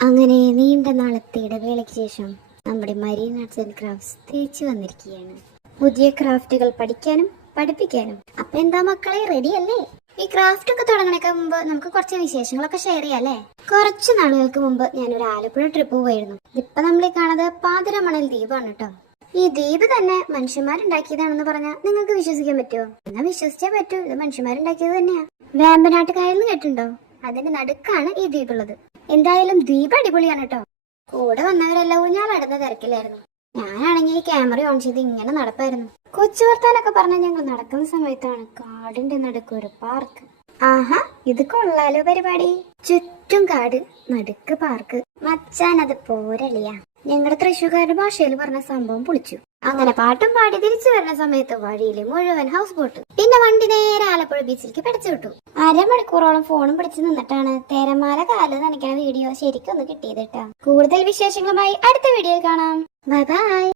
അങ്ങനെ നീണ്ട നാളത്തെ ഇടവേളയ്ക്ക് ശേഷം നമ്മുടെ മരീൻ ആർട്സ് ആൻഡ് ക്രാഫ്റ്റ്സ് തിരിച്ചു വന്നിരിക്കുകയാണ്. പുതിയ ക്രാഫ്റ്റുകൾ പഠിക്കാനും പഠിപ്പിക്കാനും. അപ്പൊ എന്താ മക്കളെ, റെഡി അല്ലേ? ഈ ക്രാഫ്റ്റ് ഒക്കെ തുടങ്ങണേക്ക് മുമ്പ് നമുക്ക് കുറച്ച് വിശേഷങ്ങളൊക്കെ ഷെയർ ചെയ്യാം അല്ലേ? കുറച്ച് നാളുകൾക്ക് മുമ്പ് ഞാനൊരു ആലപ്പുഴ ട്രിപ്പ് പോയിരുന്നു. ഇപ്പൊ നമ്മൾ ഈ കാണുന്നത് പാതിരമണൽ ദ്വീപാണ് കേട്ടോ. ഈ ദ്വീപ് തന്നെ മനുഷ്യന്മാരുണ്ടാക്കിയതാണെന്ന് പറഞ്ഞാൽ നിങ്ങൾക്ക് വിശ്വസിക്കാൻ പറ്റുമോ? എന്നാൽ വിശ്വസിച്ചേ പറ്റൂ, ഇത് മനുഷ്യന്മാരുണ്ടാക്കിയത് തന്നെയാ. വേമ്പനാട്ട് കായലിന് കേട്ടിട്ടുണ്ടോ? അതിന്റെ നടുക്കാണ് ഈ ദ്വീപുള്ളത്. എന്തായാലും ദ്വീപ് അടിപൊളിയാണ് കേട്ടോ. കൂടെ വന്നവരെല്ലാം ഊഞ്ഞാലാടുന്ന തിരക്കിലായിരുന്നു. ഞാനാണെങ്കിൽ ക്യാമറ ഓൺ ചെയ്ത് ഇങ്ങനെ നടപ്പായിരുന്നു. കൊച്ചു വർത്താനൊക്കെ പറഞ്ഞ ഞങ്ങൾ നടക്കുന്ന സമയത്താണ് കാടിന്റെ നടുക്ക് ഒരു പാർക്ക്. ആഹാ, ഇത് കൊള്ളാലോ പരിപാടി. ചുറ്റും കാട്, നടുക്ക് പാർക്ക്. മച്ചാൻ അത് പോരളിയാ. ഞങ്ങളുടെ തൃശ്ശൂർക്കാരുടെ ഭാഷയിൽ പറഞ്ഞ സംഭവം പൊളിച്ചു. അങ്ങനെ പാട്ടും പാടി തിരിച്ചു വരുന്ന സമയത്ത് വഴിയിൽ മുഴുവൻ ഹൗസ് ബോട്ട്. പിന്നെ വണ്ടി നേരെ ആലപ്പുഴ ബീച്ചിലേക്ക് പിടിച്ചു വിട്ടു. അരമണിക്കൂറോളം ഫോണും പിടിച്ചു നിന്നിട്ടാണ് തിരമാല കാല് നനയ്ക്കുന്ന വീഡിയോ ശരിക്കും ഒന്ന് കിട്ടിയത് കേട്ടോ. കൂടുതൽ വിശേഷങ്ങളുമായി അടുത്ത വീഡിയോയിൽ കാണാം. Bye bye.